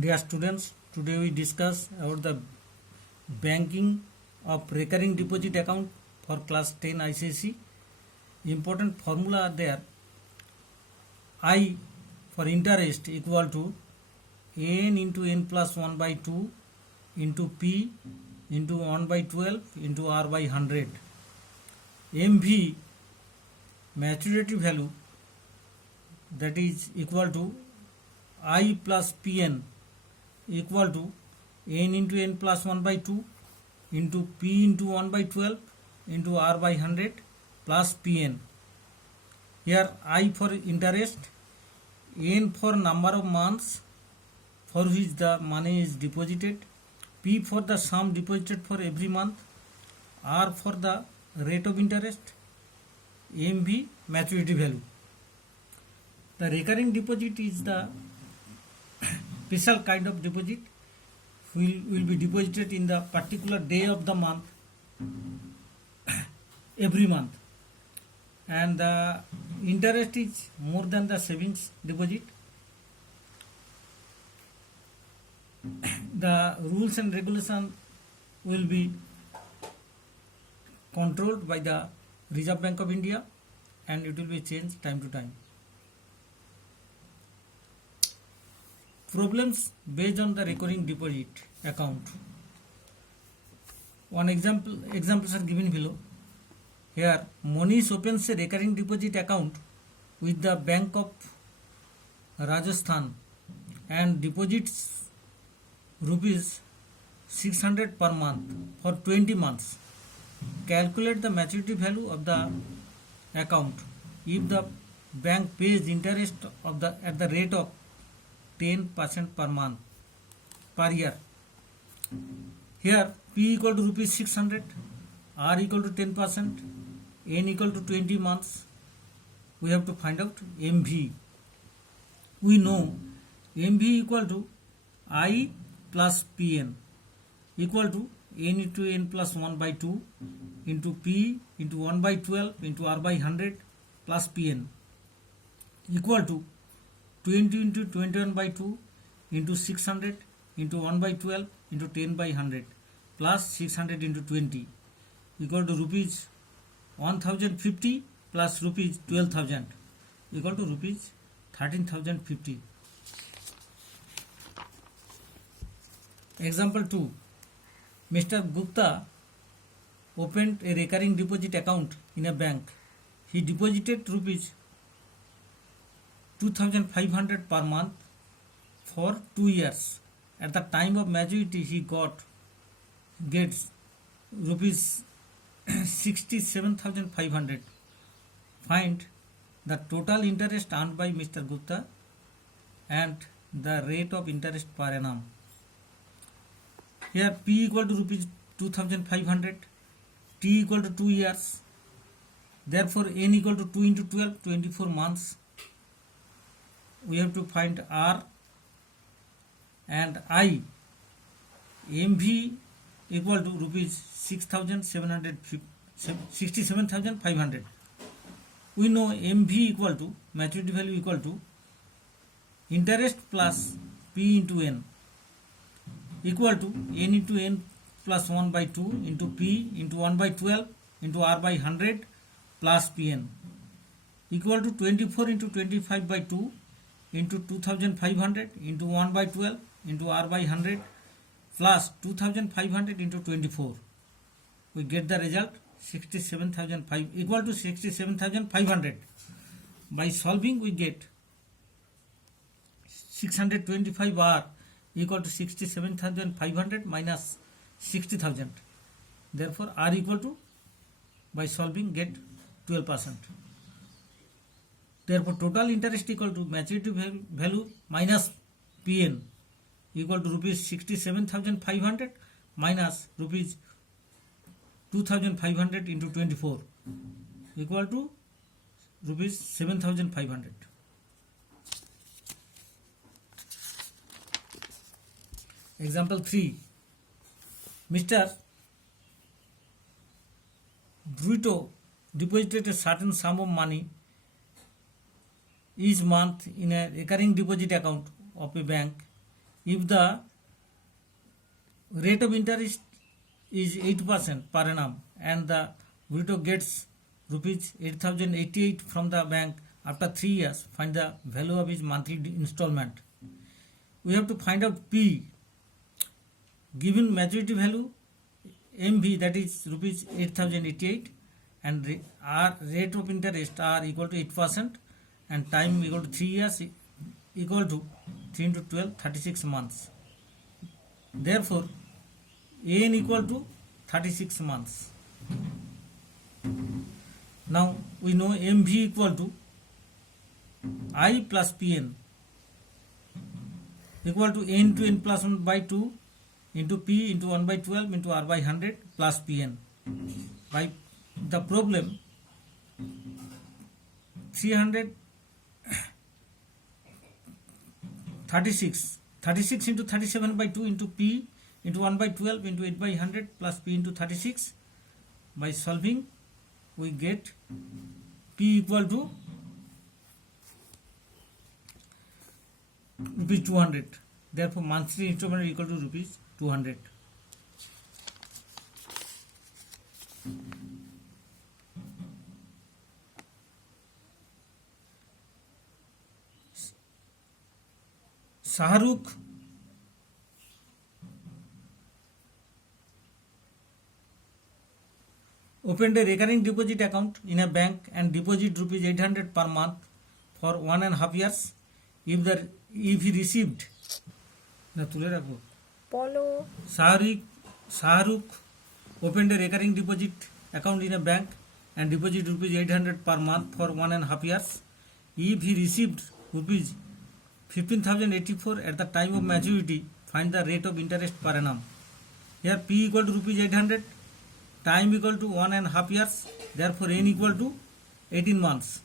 Dear students, today we discuss about the banking of recurring deposit account for class 10 ICSE. Important formula are there. I for interest equal to n into n plus 1 by 2 into p into 1 by 12 into r by 100. MV maturity value, that is equal to I plus Pn equal to n into n plus 1 by 2 into p into 1 by 12 into r by 100 plus Pn. Here I for interest, n for number of months for which the money is deposited, p for the sum deposited for every month, r for the rate of interest, MV maturity value. The recurring deposit is the special kind of deposit will be deposited in the particular day of the month every month, and the interest is more than the savings deposit. The rules and regulations will be controlled by the Reserve Bank of India and it will be changed time to time. Problems based on the recurring deposit account. One examples are given below. Here, Monish opens a recurring deposit account with the Bank of Rajasthan and deposits rupees 600 per month for 20 months. Calculate the maturity value of the account if the bank pays interest at the rate of 10% per month per year. Here P equal to rupees 600, R equal to 10%, N equal to 20 months. We have to find out MV. We know MV equal to I plus Pn equal to n into n plus 1 by 2 into p into 1 by 12 into r by 100 plus Pn equal to 20 into 21 by 2 into 600 into 1 by 12 into 10 by 100 plus 600 into 20 equal to rupees 1050 plus rupees 12,000 equal to rupees 13,050. Example 2. Mr. Gupta opened a recurring deposit account in a bank. He deposited rupees 2,500 per month for 2 years. At the time of maturity, he gets rupees 67,500. Find the total interest earned by Mr. Gupta and the rate of interest per annum. Here P equal to rupees 2,500, T equal to 2 years, therefore N equal to 2 into 12, 24 months. We have to find R and I. MV equal to rupees 67,500. We know MV equal to maturity value equal to interest plus P into N equal to n into n plus 1 by 2 into p into 1 by 12 into r by 100 plus Pn equal to 24 into 25 by 2 into 2,500 into 1 by 12 into r by 100 plus 2,500 into 24. We get the result 67,500 equal to 67,500. By solving we get 625R equal to 67,500 minus 60,000. Therefore, R equal to, by solving, get 12%. Therefore, total interest equal to maturity value minus Pn equal to rupees 67,500 minus rupees 2,500 into 24 equal to rupees 7,500. Example 3. Mr. Bruto deposited a certain sum of money each month in a recurring deposit account of a bank if the rate of interest is 8% per annum and the widow gets rupees 8,088 from the bank after 3 years, find the value of his monthly installment. We have to find out P. Given maturity value MV, that is rupees 8,088, and our rate of interest are equal to 8% and time equal to 3 years, equal to 3 into 12, 36 months. Therefore, AN equal to 36 months. Now we know MV equal to I plus Pn equal to n to n plus 1 by 2 into P into 1 by 12 into R by 100 plus Pn. By the problem 36 into 37 by 2 into P into 1 by 12 into 8 by 100 plus P into 36. By solving we get P equal to rupees 200. Therefore monthly installment equal to rupees 200. Shahrukh opened a recurring deposit account in a bank and deposit rupees 800 per month for 1.5 years. If he received Shahrukh opened a recurring deposit account in a bank and deposit rupees 800 per month for 1.5 years. If he received rupees 15,084 at the time of maturity, find the rate of interest per annum. Here P equal to rupees 800, time equal to 1.5 years, therefore N equal to 18 months.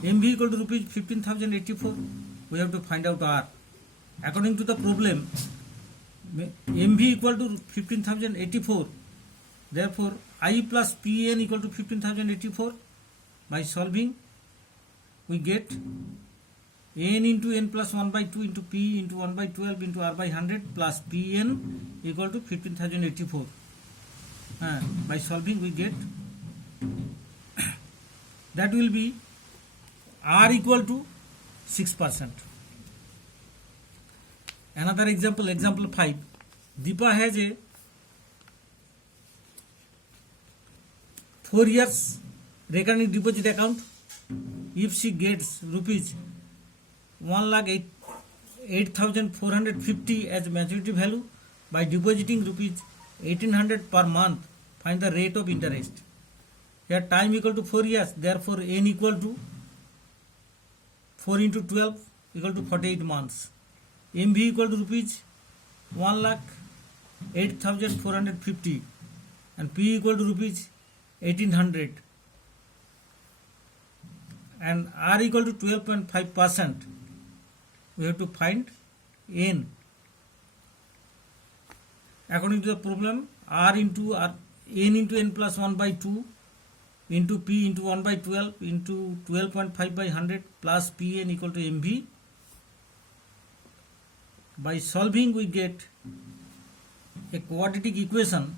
MV equal to rupees 15,084, we have to find out R. According to the problem, MV equal to 15,084, therefore I plus PN equal to 15,084. By solving we get n into n plus 1 by 2 into P into 1 by 12 into R by 100 plus Pn equal to 15,084. By solving we get that will be R equal to 6%. Another example, example 5. Deepa has a 4 years recurring deposit account. If she gets rupees 1,08,450 as maturity value, by depositing rupees 1,800 per month, find the rate of interest. Here time equal to 4 years, therefore N equal to 4 into 12 equal to 48 months. MV equal to rupees 1,08,450 and P equal to rupees 1,800 and R equal to 12.5%. We have to find N. According to the problem, R into R, N into N plus 1 by 2 into P into 1 by 12 into 12.5 by 100 plus Pn equal to MV. By solving we get a quadratic equation,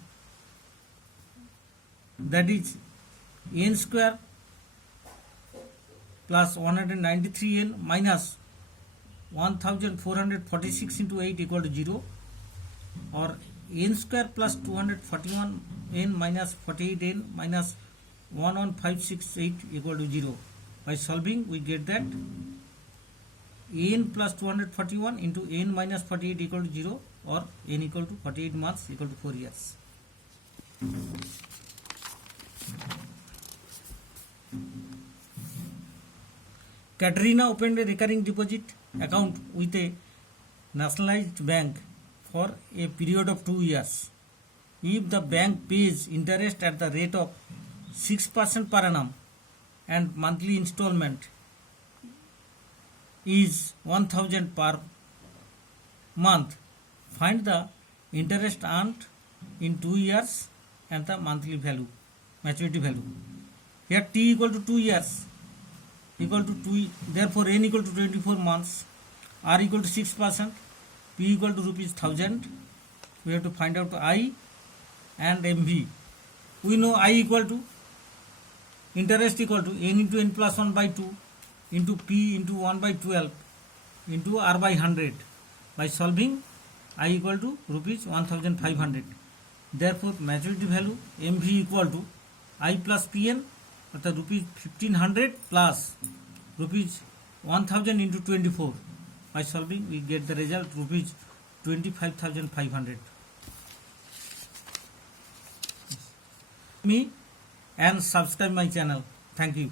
that is n square plus 193n minus 1446 into 8 equal to 0, or n square plus 241n minus 48n minus 11568 equal to 0. By solving we get that n plus 241 into n minus 48 equal to 0, or n equal to 48 months equal to 4 years. Katrina opened a recurring deposit account with a nationalized bank for a period of 2 years. If the bank pays interest at the rate of 6% per annum and monthly installment is 1,000 per month, find the interest earned in 2 years and the monthly value, maturity value. Here T equal to 2 years equal to 2, therefore N equal to 24 months, R equal to 6%, P equal to rupees 1000. We have to find out I and MV. We know I equal to interest equal to n into n plus 1 by 2 into P into 1 by 12 into R by 100. By solving, I equal to rupees 1500. Therefore, maturity value MV equal to I plus PN অর্থাৎ rupees 1500 plus rupees 1000 into 24. By solving, we get the result rupees 25,500. Me and subscribe my channel. Thank you.